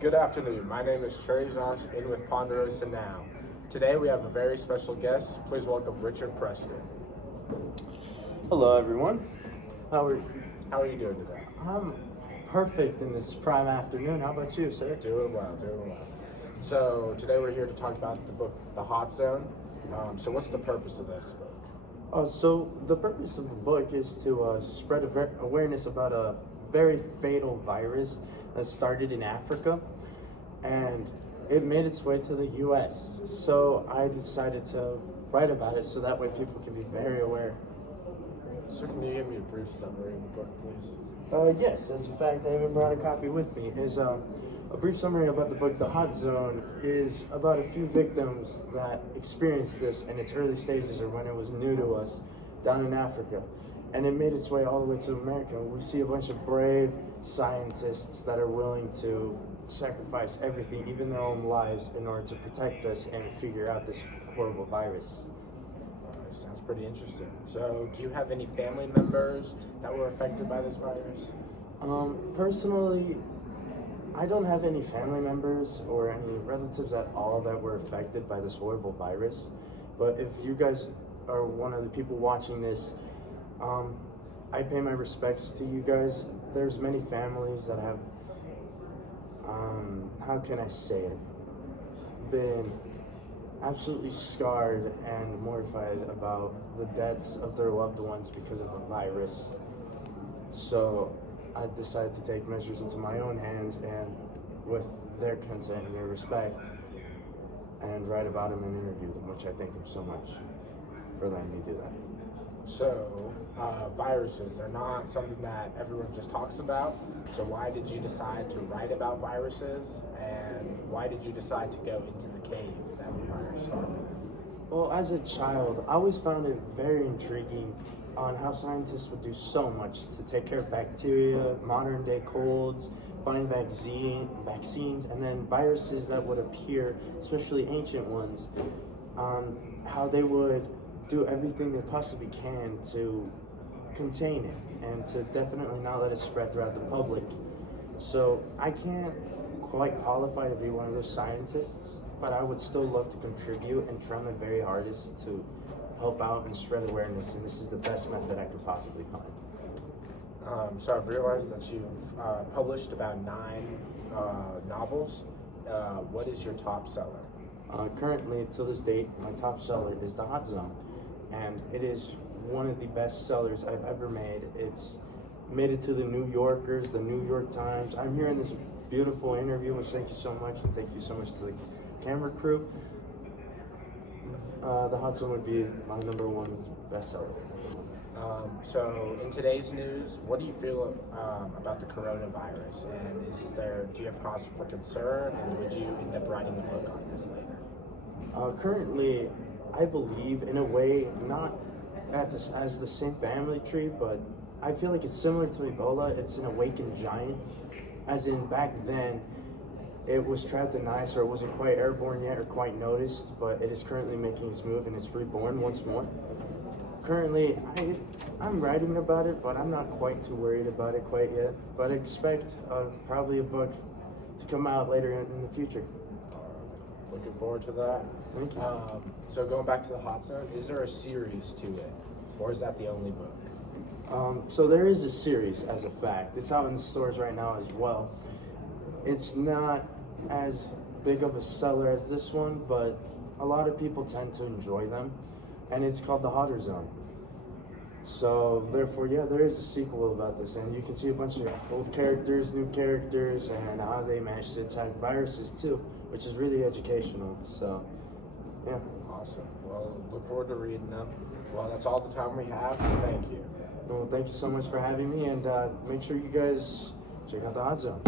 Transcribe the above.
Good afternoon. My name is Trey Josh, in with Ponderosa Now. Today we have a very special guest. Please welcome Richard Preston. Hello, everyone. How are you doing today? I'm perfect in this prime afternoon. How about you, sir? Doing well. So today we're here to talk about the book, The Hot Zone. So what's the purpose of this book? So the purpose of the book is to spread awareness about a very fatal virus that started in Africa, and it made its way to the U.S. So I decided to write about it so that way people can be very aware. So can you give me a brief summary of the book, please? Yes, as a fact, I even brought a copy with me. Is a brief summary about the book. The Hot Zone is about a few victims that experienced this in its early stages, or when it was new to us, down in Africa. And it made its way all the way to America. We see a bunch of brave scientists that are willing to sacrifice everything, even their own lives, in order to protect us and figure out this horrible virus. Sounds pretty interesting. So do you have any family members that were affected by this virus? Personally, I don't have any family members or any relatives at all that were affected by this horrible virus. But if you guys are one of the people watching this, I pay my respects to you guys. There's many families that have, how can I say it, been absolutely scarred and mortified about the deaths of their loved ones because of a virus. So I decided to take measures into my own hands, and with their consent and their respect, and write about them and interview them, which I thank them so much for letting me do that. So, viruses, they're not something that everyone just talks about. So why did you decide to write about viruses, and why did you decide to go into the cave that the virus started? Well, as a child, I always found it very intriguing on how scientists would do so much to take care of bacteria, modern day colds, find vaccines, and then viruses that would appear, especially ancient ones, how they would do everything they possibly can to contain it and to definitely not let it spread throughout the public. So I can't quite qualify to be one of those scientists, but I would still love to contribute and try my very hardest to help out and spread awareness, and this is the best method I could possibly find. So I've realized that you've published about 9 novels. What is your top seller? Currently, to this date, my top seller is The Hot Zone, and it is one of the best sellers I've ever made. It's made it to the New Yorkers, the New York Times. I'm here in this beautiful interview, which thank you so much, and thank you so much to the camera crew. The Hot Zone would be my #1 bestseller. So in today's news, what do you feel about the coronavirus? And do you have cause for concern? And would you end up writing a book on this later? Currently, I believe in a way not as the same family tree, but I feel like it's similar to Ebola. It's an awakened giant, as in back then it was trapped in ice, or it wasn't quite airborne yet or quite noticed, but it is currently making its move and it's reborn once more. Currently, I'm writing about it, but I'm not quite too worried about it quite yet. But I expect probably a book to come out later in the future. Looking forward to that. Thank you. So going back to the Hot Zone, is there a series to it, or is that the only book? So there is a series, as a fact. It's out in the stores right now as well. It's not as big of a seller as this one, but a lot of people tend to enjoy them, and it's called The Hotter Zone. So therefore, yeah, there is a sequel about this, and you can see a bunch of old characters, new characters, and how they managed to attack viruses too, which is really educational. So, yeah. Awesome. Well, look forward to reading them. Well, that's all the time we have, so thank you. Well, thank you so much for having me, and make sure you guys check out The Hot Zone.